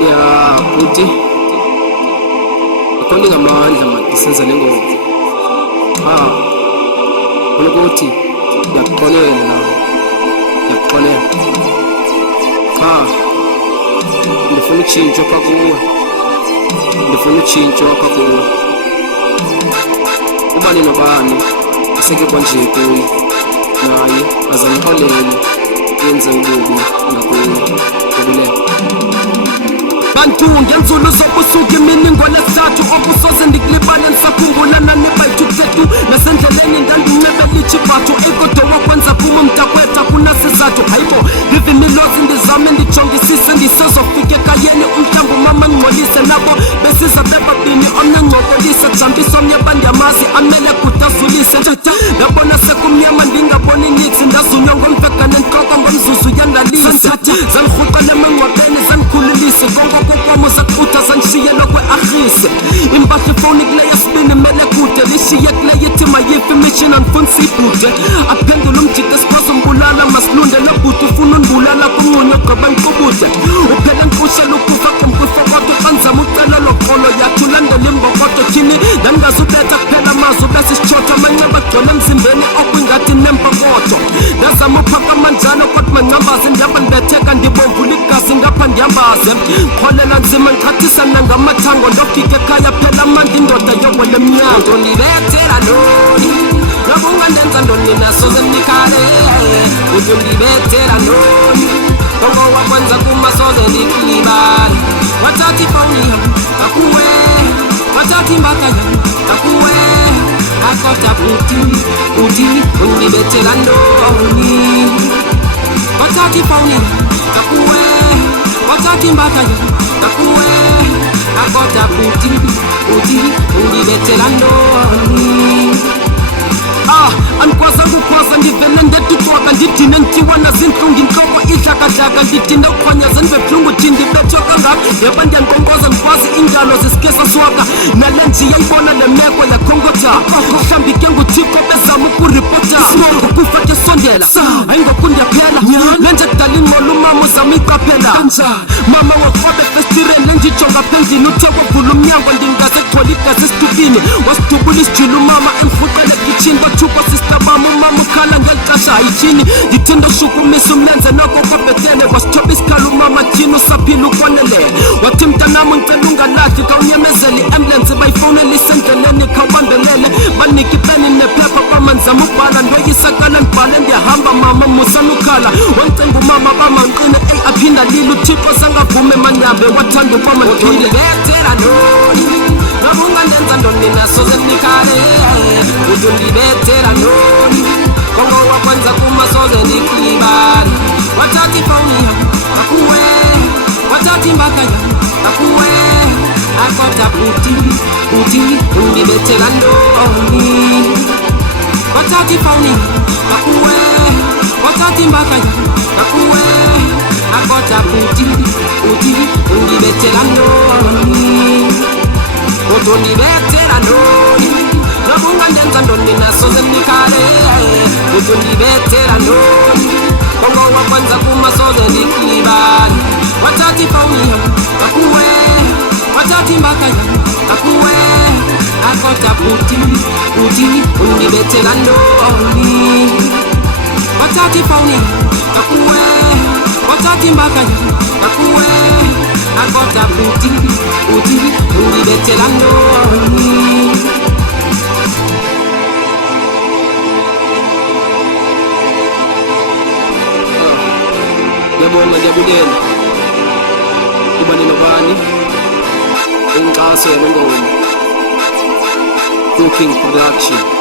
Ya uthi akhona ngamandla manje senza lengoma ukuthi ngiyakukholela nawe ngiyakukholela ngifuna utshintsho apha kuwe ubani nobani aseke kwanje kuye naye azanixolele yenze ububi ngakuye bantu ngenzulu zobusuku imininingwane esithathu okusoze ndikulibale nisakhumbulana nebayithu zethu nasendleleni ndandincebela ichibathu ikodo wakwenza kuma mntakwetha kunasizathu hayibo ndivimilozi ndizame ndijongisise ndisezofika ekayeni umhlambi umama ngcolise nabo besiza bebabini omnengcokolise jambisa omnye bandiyamazi amele kudazulise ndabona sekumnyama ndingaboni niksi ndazunywa ngomvekane ntloko ngomzuzu yandalise zanirhuqele emengcwabeni zanikhululise kongokokwamo zakutha zanishiye lokwe arhise impahla ifoni kule yesibini mele kude lishiye kule yithi mayifi imishini andifuni siyibhude aphendula umjide sikwazi umbulala masilunde lebhude ufuna undibulala kunqunye ogqiba nkubude uphele nkushela ukufa komkufokoto kanzama ucela loqolo yathu landela imbokoto tyhini ndandingazubetha kuphela amazwi besisitshotho amanxeba agcwele emzimbeni okwingathi nempokoto ndazama uphakama njalo kodwa mancambazi ndihamba ndibetheka ndibomvula igazi ngapha ndiyambaze kholela nzima ndichathisa nangamathango ndofika ekhaya phela amandla indoda yowele emnyango ndibethela ntoni noba ungandenza ntoni nasoze ndikhale ndibethela ntoni kongo wakwenza kuma soze ndikulibale wathatha ifowuni yam ngakuwe wathatha imbaka yam ngakuwe akota buti undibethela ntoni wathatha ifowuni yam ngakuwe wathatha imbaka yam ngakuwe akota buti undibethela ntoni andikwaza ukukwaza ndivele ndeducwaka ndidine ndityiwa nazintlungu intloko idlakadlaka ndidinda ukhwanyaza ndive buhlungu thi ndibethwa kangaka yaba ndiyankonkoza ndikwazi iindalo zisikisa swaka nale njiya ibona le meko yakhonkotha mhlawumbi ke nguthixo bezama ukuripota ukufa ke sondela ayingoku ndiyaphela le nje kudala ingqola umama uzama iqaphela mama wakrobe festireni lendijonga phezini uthe wavula umnyango ndingasekugcwala igazi isitukini wasidubula isijila umama emrhuqele ekitshini bathuko sista bam umama ukhala ngeli xesha ayitshini ndithinda ushukumisa umlenze noko kobhetele wasithoba isikhala umama tyhini usaphile ukonele wathi mntanam ndicela ungalahli khawunyamezele iambulensi bayifowunela isendleleni khawubambelele banika ipeni nephepha bamanzama ubhala ndoyisakala ndibhale ndiyahamba mama musanukhala wancenga umama bamanqine aphinda lile uthixo zangavume manyambe wathanda ubama ndibethela ntoni noba ungandenza ntoni nasoze ndikhale ndibethela ntoni kongo wakwenza kuma soze ndikulibale wathatha ifowuni yam ngakuwe wathatha imbaka yam ngakuwe akota buti undibethela ntoni wathatha ifowuni yam ngakuwe wathatha imbaka yam ngakuwe akota buti undibethela ntoni ndibethela ntoni noba ungandenza ntoni nasoze ndikhale ndibethela ntoni kongo wakwenza kuma soze ndikulibale wathatha ifowuni yam ngakuwe wathatha imbaka yam ngakuwe akota buti undibethela ntoni wathatha ifowuni yam ngakuwe wathatha imbaka yam ngakuwe akota buti undibethela ntoni ngiyabonga ngiyabulela ubani nobani inkxaso yale ngoma King Production.